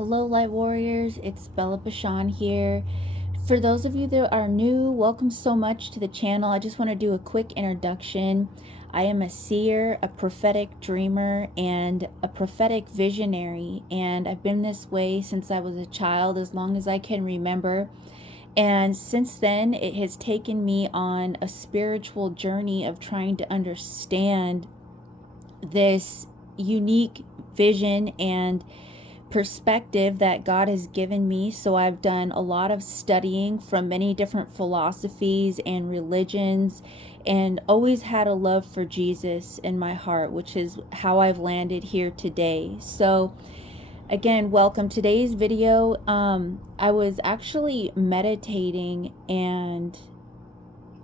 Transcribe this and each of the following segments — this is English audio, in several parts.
Hello, Light Warriors. It's Bashan here. For those of you that are new, welcome so much to the channel. I just want to do a quick introduction. I am a seer, a prophetic dreamer, and a prophetic visionary. And I've been this way since I was a child, as long as I can remember. And since then, it has taken me on a spiritual journey of trying to understand this unique vision and perspective that God has given me. So I've done a lot of studying from many different philosophies and religions, and always had a love for Jesus in my heart, which is how I've landed here today. So again, welcome. Today's video, I was actually meditating and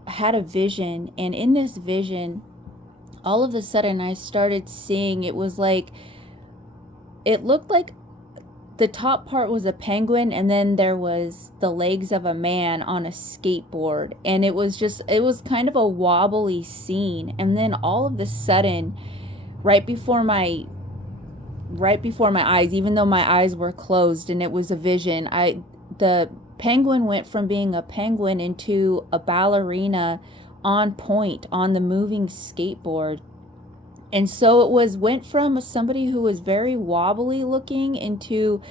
had a vision, and in this vision, all of a sudden I started seeing, it was like, it looked like the top part was a penguin, and then there was the legs of a man on a skateboard, and it was kind of a wobbly scene. And then all of a sudden, right before my eyes, even though my eyes were closed and it was a vision, the penguin went from being a penguin into a ballerina on point on the moving skateboard. And so it went from somebody who was very wobbly looking into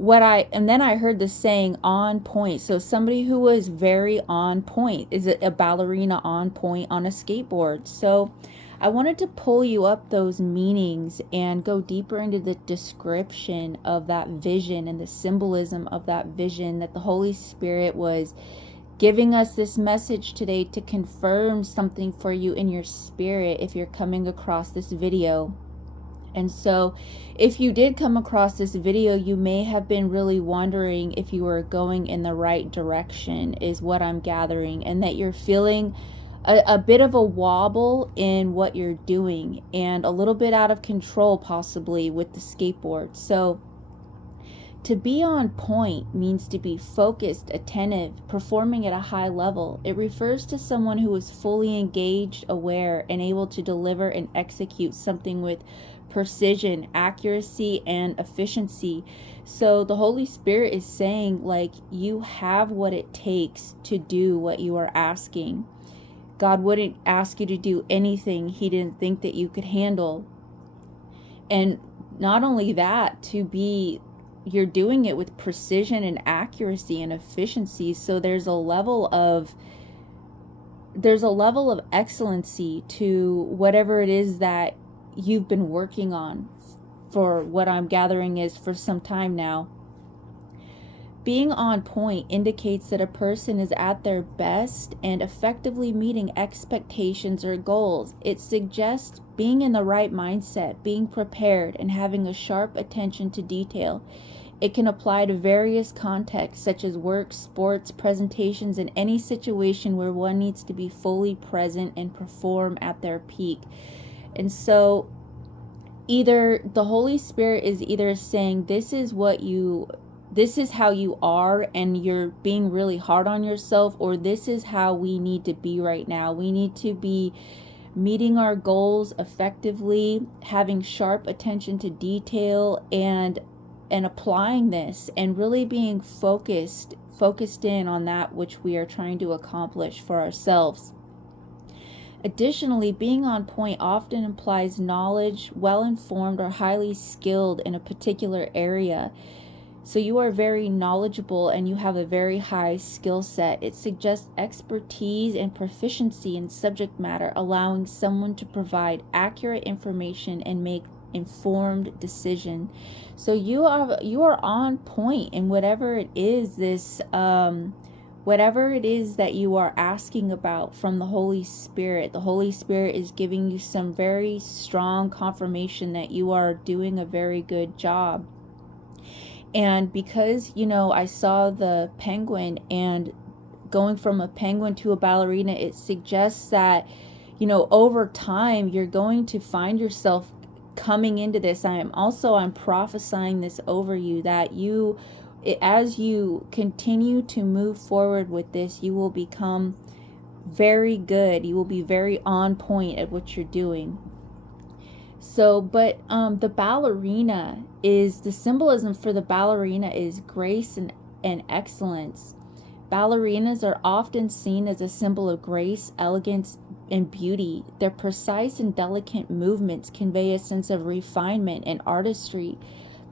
and then I heard the saying on point. So somebody who was very on point is a ballerina on point on a skateboard. So I wanted to pull you up those meanings and go deeper into the description of that vision and the symbolism of that vision, that the Holy Spirit was giving us this message today to confirm something for you in your spirit if you're coming across this video. And so if you did come across this video, you may have been really wondering if you were going in the right direction, is what I'm gathering, and that you're feeling a bit of a wobble in what you're doing and a little bit out of control possibly with the skateboard. So to be on point means to be focused, attentive, performing at a high level. It refers to someone who is fully engaged, aware, and able to deliver and execute something with precision, accuracy, and efficiency. So the Holy Spirit is saying, like, you have what it takes to do what you are asking. God wouldn't ask you to do anything He didn't think that you could handle. And not only that, you're doing it with precision and accuracy and efficiency. So there's a level of excellency to whatever it is that you've been working on, for what I'm gathering is for some time now. Being on point indicates that a person is at their best and effectively meeting expectations or goals. It suggests being in the right mindset, being prepared, and having a sharp attention to detail. It can apply to various contexts such as work, sports, presentations, and any situation where one needs to be fully present and perform at their peak. And so either the Holy Spirit is either saying this is how you are and you're being really hard on yourself, or this is how we need to be right now. We need to be meeting our goals effectively, having sharp attention to detail, and applying this and really being focused in on that which we are trying to accomplish for ourselves. Additionally, being on point often implies knowledge, well-informed, or highly skilled in a particular area. So you are very knowledgeable and you have a very high skill set. It suggests expertise and proficiency in subject matter, allowing someone to provide accurate information and make informed decision. So you are on point in whatever it is that you are asking about from the Holy Spirit. The Holy Spirit is giving you some very strong confirmation that you are doing a very good job. And because, I saw the penguin, and going from a penguin to a ballerina, it suggests that, over time, you're going to find yourself coming into this. I'm prophesying this over you, that as you continue to move forward with this, you will become very good. You will be very on point at what you're doing. So, but the ballerina is, the symbolism for the ballerina is grace and excellence. Ballerinas are often seen as a symbol of grace, elegance, and beauty. Their precise and delicate movements convey a sense of refinement and artistry.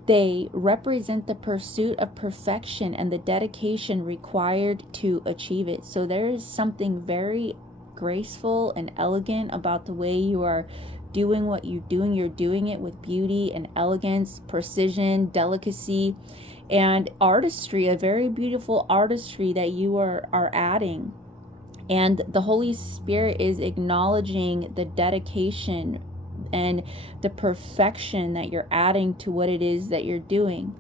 They represent the pursuit of perfection and the dedication required to achieve it. So there is something very graceful and elegant about the way you are doing what you're doing. You're doing it with beauty and elegance, precision, delicacy, and artistry, a very beautiful artistry that you are adding. And the Holy Spirit is acknowledging the dedication and the perfection that you're adding to what it is that you're doing.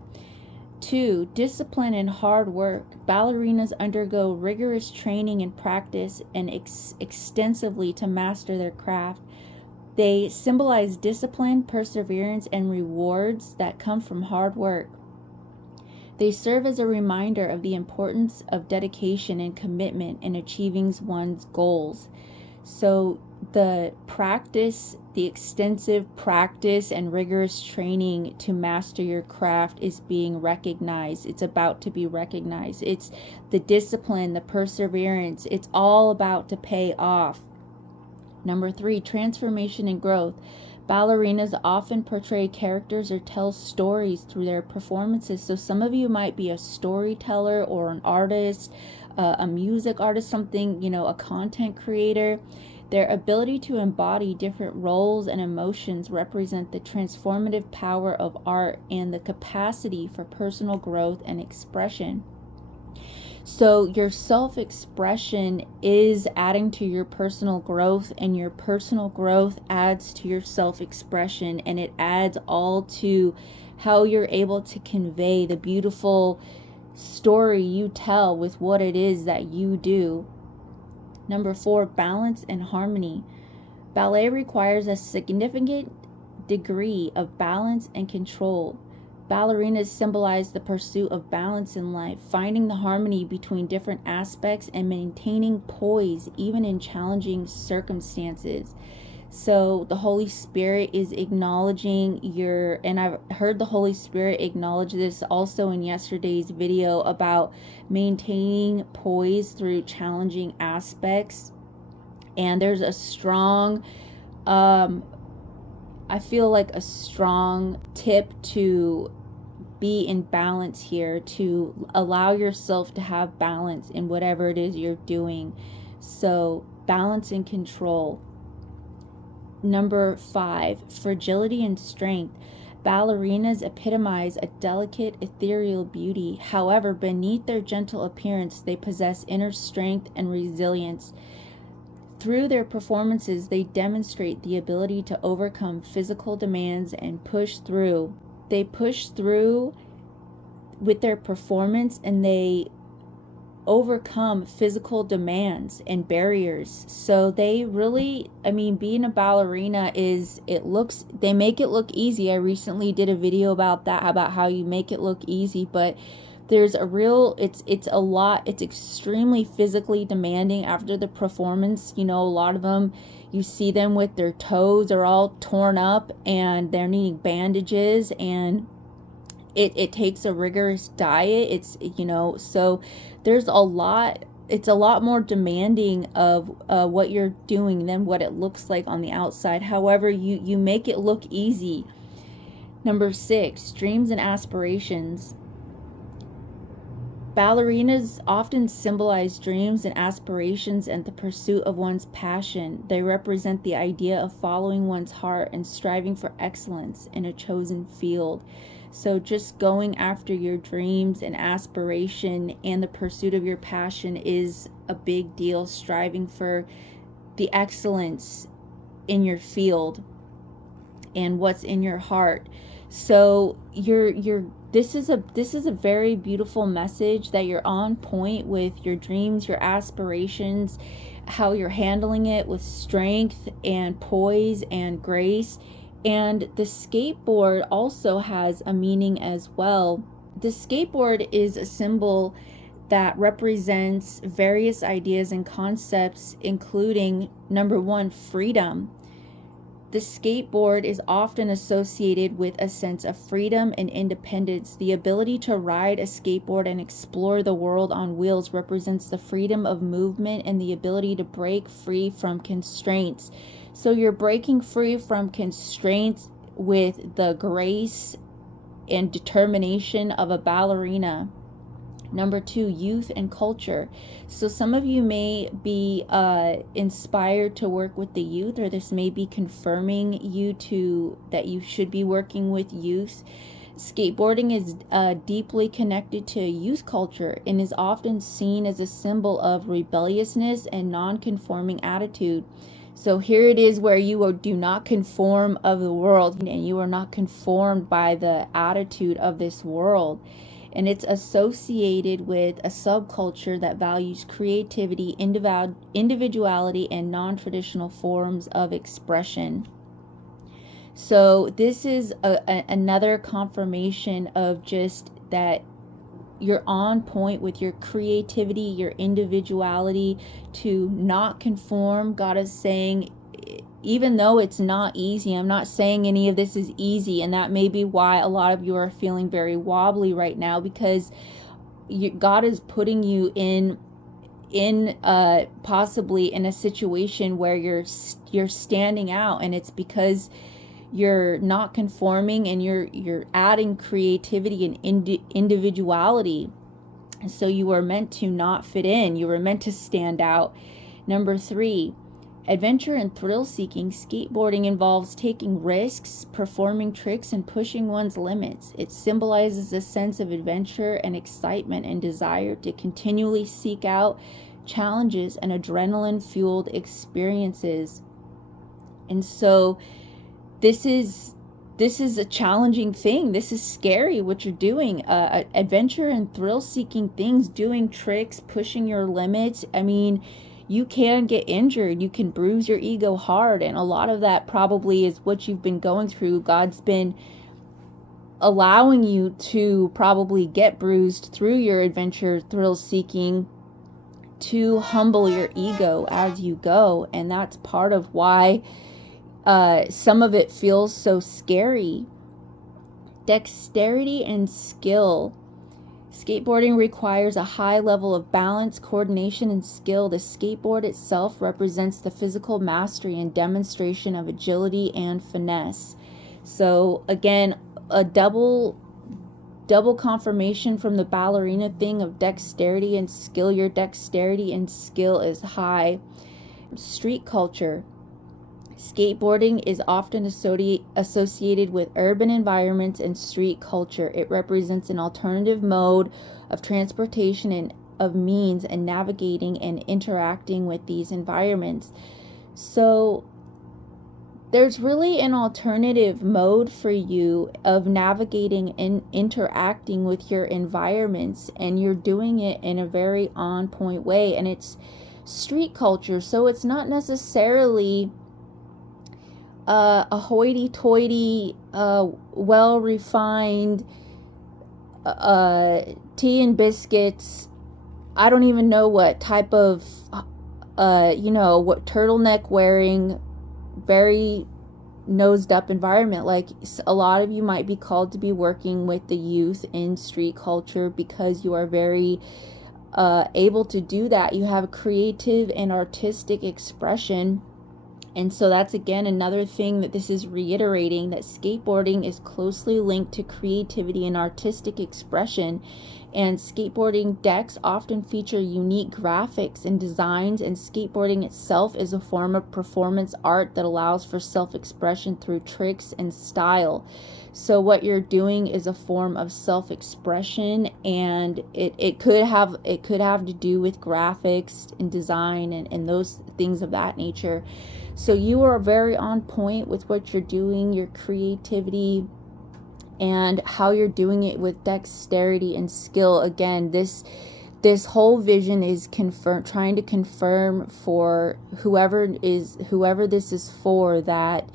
2, discipline and hard work. Ballerinas undergo rigorous training and practice and extensively to master their craft. They symbolize discipline, perseverance, and rewards that come from hard work. They serve as a reminder of the importance of dedication and commitment in achieving one's goals. So the practice, the extensive practice and rigorous training to master your craft is being recognized. It's about to be recognized. It's the discipline, the perseverance. It's all about to pay off. Number 3, transformation and growth. Ballerinas often portray characters or tell stories through their performances. So some of you might be a storyteller or an artist, a music artist, something, a content creator. Their ability to embody different roles and emotions represent the transformative power of art and the capacity for personal growth and expression. So your self-expression is adding to your personal growth, and your personal growth adds to your self-expression, and it adds all to how you're able to convey the beautiful story you tell with what it is that you do. Number 4, balance and harmony. Ballet requires a significant degree of balance and control. Ballerinas symbolize the pursuit of balance in life, finding the harmony between different aspects and maintaining poise even in challenging circumstances. So the Holy Spirit is acknowledging and I've heard the Holy Spirit acknowledge this also in yesterday's video about maintaining poise through challenging aspects. And there's a strong, I feel like a strong tip to be in balance here, to allow yourself to have balance in whatever it is you're doing. So balance and control. Number 5, fragility and strength. Ballerinas epitomize a delicate, ethereal beauty. However, beneath their gentle appearance, they possess inner strength and resilience. Through their performances, they demonstrate the ability to overcome physical demands and push through. They push through with their performance, and they overcome physical demands and barriers. So they really, being a ballerina they make it look easy. I recently did a video about that, about how you make it look easy, but there's it's a lot. It's extremely physically demanding after the performance. A lot of them, you see them with their toes are all torn up and they're needing bandages, and it takes a rigorous diet. So there's a lot. It's a lot more demanding of what you're doing than what it looks like on the outside. However, you make it look easy. Number 6, dreams and aspirations. Ballerinas often symbolize dreams and aspirations and the pursuit of one's passion. They represent the idea of following one's heart and striving for excellence in a chosen field. So just going after your dreams and aspiration and the pursuit of your passion is a big deal. Striving for the excellence in your field and what's in your heart. So this is a very beautiful message that you're on point with your dreams, your aspirations, how you're handling it with strength and poise and grace. And the skateboard also has a meaning as well. The skateboard is a symbol that represents various ideas and concepts, including number 1, freedom. the skateboard is often associated with a sense of freedom and independence. The ability to ride a skateboard and explore the world on wheels represents the freedom of movement and the ability to break free from constraints. So you're breaking free from constraints with the grace and determination of a ballerina. Number 2, youth and culture. So some of you may be inspired to work with the youth, or this may be confirming you to that you should be working with youth. Skateboarding is deeply connected to youth culture and is often seen as a symbol of rebelliousness and non-conforming attitude. So here it is where you do not conform of the world, and you are not conformed by the attitude of this world. And it's associated with a subculture that values creativity, individuality, and non-traditional forms of expression. So this is another confirmation of just that you're on point with your creativity, your individuality, to not conform. God is saying, even though it's not easy, I'm not saying any of this is easy, and that may be why a lot of you are feeling very wobbly right now, because God is putting you in possibly in a situation where you're standing out, and it's because you're not conforming and you're adding creativity and individuality. And so you were meant to not fit in. You were meant to stand out. Number 3, adventure and thrill seeking. Skateboarding involves taking risks, performing tricks, and pushing one's limits. It symbolizes a sense of adventure and excitement and desire to continually seek out challenges and adrenaline-fueled experiences. And so this is a challenging thing. This is scary what you're doing. Adventure and thrill-seeking things, doing tricks, pushing your limits. I mean, you can get injured. You can bruise your ego hard. And a lot of that probably is what you've been going through. God's been allowing you to probably get bruised through your adventure, thrill-seeking, to humble your ego as you go. And that's part of why some of it feels so scary. Dexterity and skill. Skateboarding requires a high level of balance, coordination, and skill. The skateboard itself represents the physical mastery and demonstration of agility and finesse. So again, a double confirmation from the ballerina thing of dexterity and skill. Your dexterity and skill is high. Street culture. Skateboarding is often associated with urban environments and street culture. It represents an alternative mode of transportation and of means and navigating and interacting with these environments. So there's really an alternative mode for you of navigating and interacting with your environments, and you're doing it in a very on point way. And it's street culture, so it's not necessarily a hoity-toity, well-refined tea and biscuits. I don't even know what type of, what turtleneck wearing, very nosed up environment. Like, a lot of you might be called to be working with the youth in street culture because you are very able to do that. You have creative and artistic expression. And so that's, again, another thing that this is reiterating, that skateboarding is closely linked to creativity and artistic expression. And skateboarding decks often feature unique graphics and designs, and skateboarding itself is a form of performance art that allows for self-expression through tricks and style. So what you're doing is a form of self-expression, and it could have to do with graphics and design and those things of that nature. So you are very on point with what you're doing, your creativity, and how you're doing it with dexterity and skill. Again, this whole vision is trying to confirm for whoever this is for, that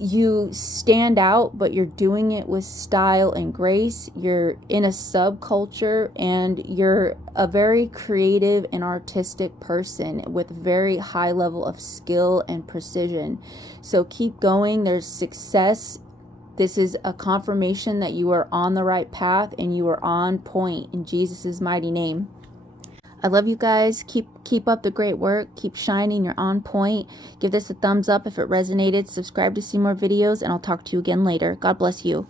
you stand out, but you're doing it with style and grace. You're in a subculture, and you're a very creative and artistic person with very high level of skill and precision. So keep going. There's success. This is a confirmation that you are on the right path and you are on point in Jesus' mighty name. I love you guys. Keep up the great work. Keep shining. You're on point. Give this a thumbs up if it resonated. Subscribe to see more videos, and I'll talk to you again later. God bless you.